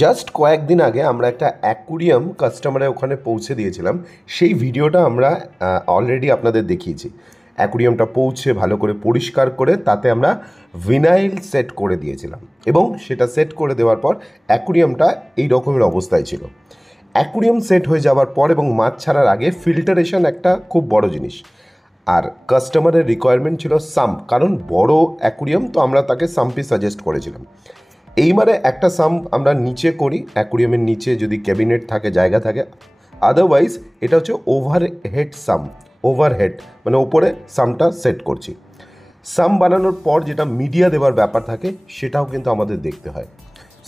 Just কয়েকদিন আগে আমরা একটা অ্যাকুরিয়াম কাস্টমারের ওখানে পৌঁছে দিয়েছিলাম। সেই ভিডিওটা আমরা অলরেডি আপনাদের দেখিয়েছি। অ্যাকুরিয়ামটা পৌঁছে ভালো করে পরিষ্কার করে তাতে আমরা ভিনাইল সেট করে দিয়েছিলাম, এবং সেটা সেট করে দেওয়ার পর অ্যাকুরিয়ামটা এই রকমের অবস্থায় ছিল। অ্যাকুরিয়াম সেট হয়ে যাওয়ার পর এবং মাছ ছাড়ার আগে ফিল্টারেশন একটা খুব বড় জিনিস। আর কাস্টমারের রিকোয়ারমেন্ট ছিল সাম্প, কারণ বড় অ্যাকুরিয়াম, তো আমরা তাকে সাম্পই সাজেস্ট করেছিলাম। এইবারে একটা সাম্প আমরা নিচে করি, অ্যাকুরিয়ামের নিচে যদি ক্যাবিনেট থাকে, জায়গা থাকে। আদারওয়াইজ এটা হচ্ছে ওভারহেড সাম্প, ওভারহেড মানে ওপরে সাম্পটা সেট করছি। সাম্প বানানোর পর যেটা মিডিয়া দেওয়ার ব্যাপার থাকে সেটাও কিন্তু আমাদের দেখতে হয়।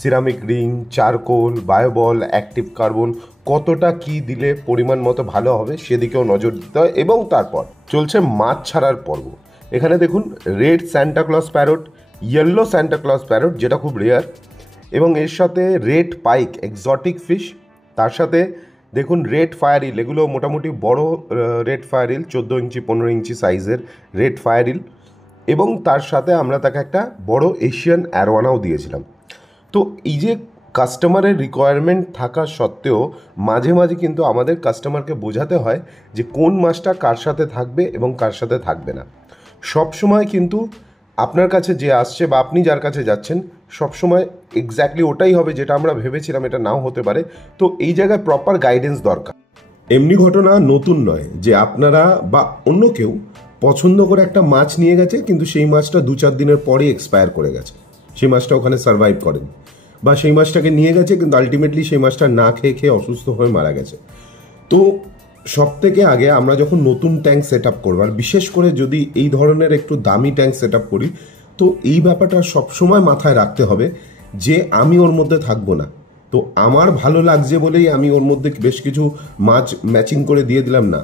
Ceramic ring, charcoal, bioball, active carbon, কতটা কি দিলে পরিমাণ মতো ভালো হবে সেদিকেও নজর দিতে হয়। এবং তারপর চলছে মাছ ছাড়ার পর্ব। এখানে দেখুন red Santa Claus parrot, yellow Santa Claus parrot যেটা খুব রেয়ার, এবং এর সাথে রেড পাইক এক্সটিক ফিশ, তার সাথে দেখুন রেড ফায়ারিল, এগুলো মোটামুটি বড় রেড ফায়ারিল, 14 ইঞ্চি 15 ইঞ্চি সাইজের রেড ফায়ারিল, এবং তার সাথে আমরা তাকে একটা বড় এশিয়ান অ্যারোয়ানাও দিয়েছিলাম। তো এই যে কাস্টমারের রিকোয়ারমেন্ট থাকা সত্ত্বেও মাঝে মাঝে কিন্তু আমাদের কাস্টমারকে বোঝাতে হয় যে কোন মাছটা কার সাথে থাকবে এবং কার সাথে থাকবে না। সব সময় কিন্তু আপনার কাছে যে আসছে বা আপনি যার কাছে যাচ্ছেন সবসময় এক্স্যাক্টলি ওটাই হবে যেটা আমরা ভেবেছিলাম, এটা নাও হতে পারে। তো এই জায়গায় প্রপার গাইডেন্স দরকার। এমনি ঘটনা নতুন নয় যে আপনারা বা অন্য কেউ পছন্দ করে একটা মাছ নিয়ে গেছে, কিন্তু সেই মাছটা 2-4 দিনের পরেই এক্সপায়ার করে গেছে, সেই মাছটা ওখানে সার্ভাইভ করেনি, বা সেই মাছটাকে নিয়ে গেছে কিন্তু আলটিমেটলি সেই মাছটা না খেয়ে খেয়ে অসুস্থ হয়ে মারা গেছে। তো সব থেকে আগে আমরা যখন নতুন ট্যাঙ্ক সেট আপ করবো, আর বিশেষ করে যদি এই ধরনের একটু দামি ট্যাঙ্ক সেট আপ করি, তো এই ব্যাপারটা সবসময় মাথায় রাখতে হবে যে আমি ওর মধ্যে থাকবো না। তো আমার ভালো লাগছে বলেই আমি ওর মধ্যে বেশ কিছু মাছ ম্যাচিং করে দিয়ে দিলাম না।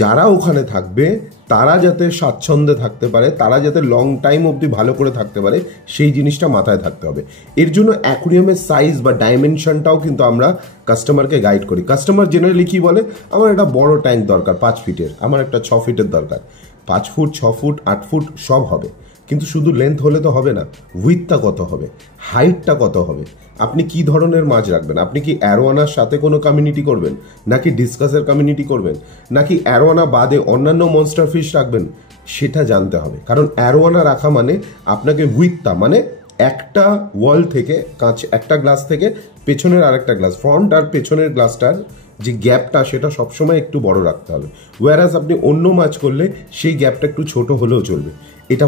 যারা ওখানে থাকবে তারা যাতে স্বাচ্ছন্দ্যে থাকতে পারে, তারা যাতে লং টাইম অবধি ভালো করে থাকতে পারে, সেই জিনিসটা মাথায় থাকতে হবে। এর জন্য অ্যাকুরিয়ামের সাইজ বা ডাইমেনশনটাও কিন্তু আমরা কাস্টমারকে গাইড করি। কাস্টমার জেনারেলি কি বলে, আমার একটা বড় ট্যাঙ্ক দরকার 5 ফিটের, আমার একটা 6 ফিটের দরকার। 5 ফুট, 6 ফুট, 8 ফুট সব হবে, কিন্তু শুধু লেন্থ হলে তো হবে না, উইথটা কত হবে, হাইটটা কত হবে, আপনি কি ধরনের মাছ রাখবেন, আপনি কি অ্যারোয়ানার সাথে কোনো কমিউনিটি করবেন, নাকি ডিসকাসের কমিউনিটি করবেন, নাকি অ্যারোয়ানা বাদে অন্যান্য মনস্টার ফিশ রাখবেন, সেটা জানতে হবে। কারণ অ্যারোয়ানা রাখা মানে আপনাকে উইথটা মানে একটা ওয়াল থেকে একটা গ্লাস থেকে পেছনের আরেকটা গ্লাস, ফ্রন্ট আর পেছনের গ্লাসটার যে গ্যাপটা সেটা সবসময় একটু বড় রাখতে হবে। ওয়ারাস আপনি অন্য মাছ করলে সেই গ্যাপটা একটু ছোট হলেও চলবে। এটা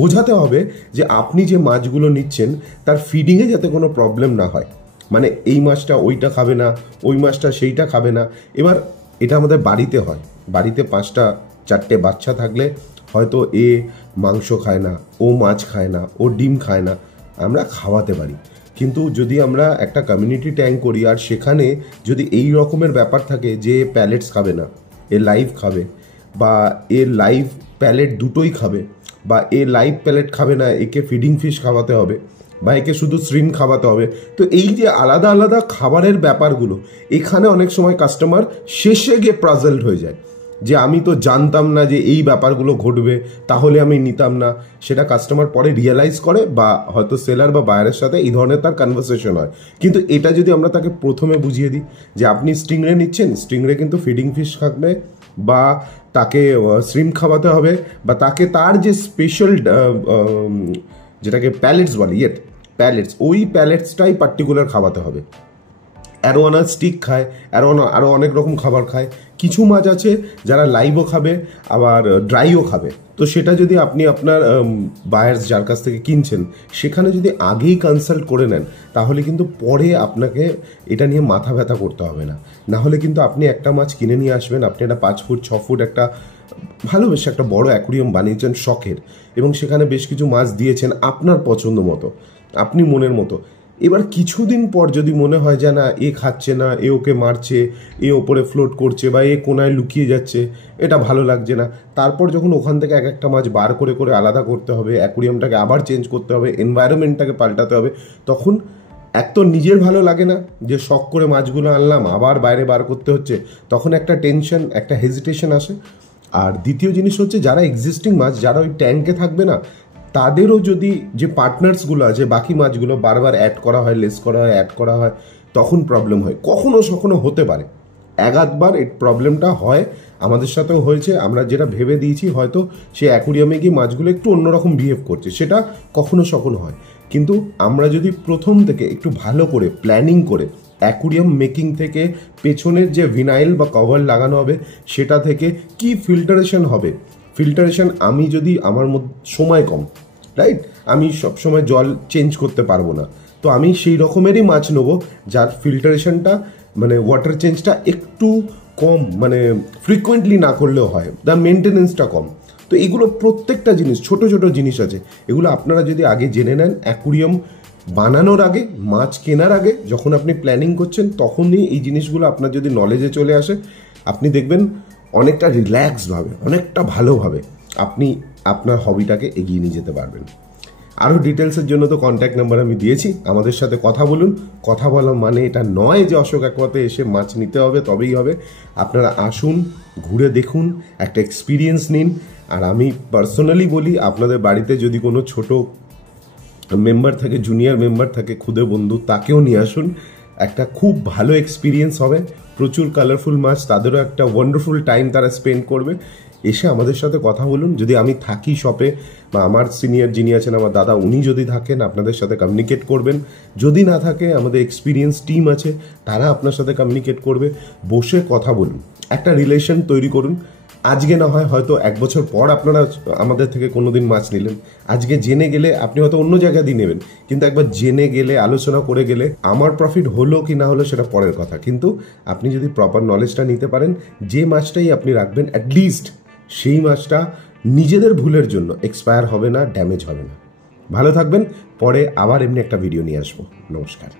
বোঝাতে হবে যে আপনি যে মাছগুলো নিচ্ছেন তার ফিডিংয়ে যাতে কোনো প্রবলেম না হয়। মানে এই মাছটা ওইটা খাবে না, ওই মাছটা সেইটা খাবে না। এবার এটা আমাদের বাড়িতে হয়, বাড়িতে 5-4টে বাচ্চা থাকলে হয়তো এ মাংস খায় না, ও মাছ খায় না, ও ডিম খায় না, আমরা খাওয়াতে পারি। কিন্তু যদি আমরা একটা কমিউনিটি ট্যাঙ্ক করি আর সেখানে যদি এই রকমের ব্যাপার থাকে যে প্যালেটস খাবে না, এ লাইভ খাবে, বা এ লাইভ প্যালেট দুটোই খাবে, বা এ লাইভ প্যালেট খাবে না, একে ফিডিং ফিশ খাওয়াতে হবে, বা একে শুধু শ্রিম খাওয়াতে হবে। তো এই যে আলাদা আলাদা খাবারের ব্যাপারগুলো, এখানে অনেক সময় কাস্টমার শেষে গিয়ে পাজলড হয়ে যায় যে আমি তো জানতাম না যে এই ব্যাপারগুলো ঘটবে, তাহলে আমি নিতাম না। সেটা কাস্টমার পরে রিয়েলাইজ করে, বা হয়তো সেলার বা বায়ারের সাথে এই ধরনের তার কনভারসেশন হয়। কিন্তু এটা যদি আমরা তাকে প্রথমে বুঝিয়ে দিই যে আপনি স্টিংরে নিচ্ছেন, স্টিংরে কিন্তু ফিডিং ফিশ থাকবে, বা তাকে শ্রিম খাওয়াতে হবে, বা তাকে তার যে স্পেশাল যেটাকে প্যালেটস বলে, প্যালেটস, ওই প্যালেটসটাই পার্টিকুলার খাওয়াতে হবে। অ্যারোয়ানা স্টিক খায়, অ্যারোয়ানা আরও অনেক রকম খাবার খায়। কিছু মাছ আছে যারা লাইভও খাবে আবার ড্রাইও খাবে। তো সেটা যদি আপনি আপনার বায়ার্স যার কাছ থেকে কিনছেন সেখানে যদি আগেই কনসাল্ট করে নেন, তাহলে কিন্তু পরে আপনাকে এটা নিয়ে মাথা ব্যথা করতে হবে না। না হলে কিন্তু আপনি একটা মাছ কিনে নিয়ে আসবেন, আপনি একটা 5 ফুট 6 ফুট একটা ভালোবেসে একটা বড় অ্যাকুরিয়াম বানিয়েছেন শখের, এবং সেখানে বেশ কিছু মাছ দিয়েছেন আপনার পছন্দ মতো, আপনি মনের মতো। এবার কিছুদিন পর যদি মনে হয় যে না এ খাচ্ছে না, এ ওকে মারছে, এ ওপরে ফ্লোট করছে, বা এ কোনায় লুকিয়ে যাচ্ছে, এটা ভালো লাগছে না, তারপর যখন ওখান থেকে এক একটা মাছ বার করে করে আলাদা করতে হবে, অ্যাকুরিয়ামটাকে আবার চেঞ্জ করতে হবে, এনভায়রনমেন্টটাকে পাল্টাতে হবে, তখন এক তো নিজের ভালো লাগে না যে শখ করে মাছগুলো আনলাম আবার বাইরে বার করতে হচ্ছে, তখন একটা টেনশন, একটা হেজিটেশন আসে। আর দ্বিতীয় জিনিস হচ্ছে যারা এক্সিস্টিং মাছ, যারা ওই ট্যাঙ্কে থাকবে না, তাদেরও যদি যে পার্টনার্সগুলো আছে বাকি মাছগুলো বারবার অ্যাড করা হয়, লেস করা হয়, অ্যাড করা হয়, তখন প্রবলেম হয়। কখনো সখনো হতে পারে, এক আধবার এই প্রবলেমটা হয়, আমাদের সাথেও হয়েছে। আমরা যেটা ভেবে দিয়েছি হয়তো সে অ্যাকুরিয়ামে গিয়ে মাছগুলো একটু অন্যরকম বিহেভ করছে, সেটা কখনো সখনো হয়। কিন্তু আমরা যদি প্রথম থেকে একটু ভালো করে প্ল্যানিং করে অ্যাকুরিয়াম মেকিং থেকে পেছনের যে ভিনাইল বা কভার লাগানো হবে সেটা থেকে কি ফিল্টারেশন হবে, ফিল্টারেশন আমি যদি আমার মধ্যে সময় কম, রাইট, আমি সবসময় জল চেঞ্জ করতে পারবো না, তো আমি সেই রকমেরই মাছ নেবো যার ফিল্টারেশনটা মানে ওয়াটার চেঞ্জটা একটু কম, মানে ফ্রিকোয়েন্টলি না করলেও হয়, তার মেনটেনেন্সটা কম। তো এগুলো প্রত্যেকটা জিনিস, ছোট ছোট জিনিস আছে, এগুলো আপনারা যদি আগে জেনে নেন অ্যাকুরিয়াম বানানোর আগে, মাছ কেনার আগে, যখন আপনি প্ল্যানিং করছেন তখনই এই জিনিসগুলো আপনার যদি নলেজে চলে আসে, আপনি দেখবেন অনেকটা রিল্যাক্সভাবে, অনেকটা ভালোভাবে আপনি আপনার হবিটাকে এগিয়ে নিয়ে যেতে পারবেন। আরও ডিটেলসের জন্য তো কন্ট্যাক্ট নাম্বার আমি দিয়েছি, আমাদের সাথে কথা বলুন। কথা বলা মানে এটা নয় যে অশোক অ্যাকোয়াতে এসে মাছ নিতে হবে তবেই হবে। আপনারা আসুন, ঘুরে দেখুন, একটা এক্সপিরিয়েন্স নিন। আর আমি পার্সোনালি বলি, আপনাদের বাড়িতে যদি কোনো ছোট মেম্বার থাকে, জুনিয়র মেম্বার থাকে, খুদে বন্ধু, তাকেও নিয়ে আসুন, একটা খুব ভালো এক্সপিরিয়েন্স হবে। প্রচুর কালারফুল মাছ, তাদেরও একটা ওয়ান্ডারফুল টাইম তারা স্পেন্ড করবে। এসে আমাদের সাথে কথা বলুন। যদি আমি থাকি শপে বা আমার সিনিয়র যিনি আছেন আমার দাদা, উনি যদি থাকেন আপনাদের সাথে কমিউনিকেট করবেন। যদি না থাকে আমাদের এক্সপিরিয়েন্স টিম আছে, তারা আপনার সাথে কমিউনিকেট করবে। বসে কথা বলুন, একটা রিলেশন তৈরি করুন। আজকে না হয় হয়তো 1 বছর পর আপনারা আমাদের থেকে কোনোদিন মাছ নিলেন, আজকে জেনে গেলে আপনি হয়তো অন্য জায়গায় দিয়ে নেবেন, কিন্তু একবার জেনে গেলে, আলোচনা করে গেলে, আমার প্রফিট হলো কি না হলো সেটা পরের কথা, কিন্তু আপনি যদি প্রপার নলেজটা নিতে পারেন, যে মাছটাই আপনি রাখবেন অ্যাটলিস্ট সেই মাছটা নিজেদের ভুলের জন্য এক্সপায়ার হবে না, ড্যামেজ হবে না। ভালো থাকবেন, পরে আবার এমনি একটা ভিডিও নিয়ে আসবো। নমস্কার।